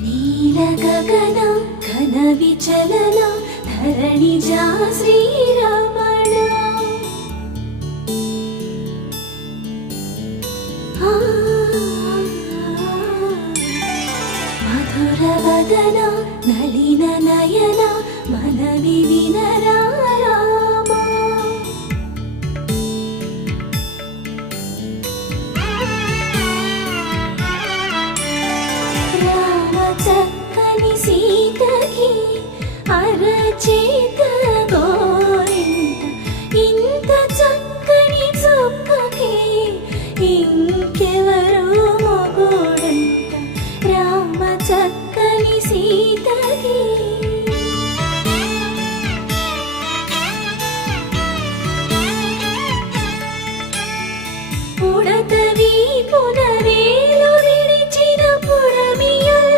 నీల గగన ఘన విచలన ధరణిజా శ్రీరమణ మధుర వదన నళిన నయన మనవి వినరా రామా రామ చక్కని సీతకి అరచేత గోరింట ఇంత చక్కని చుక్కకి ఇంకెవరు మొగుడంట రామ చక్కని సీతకి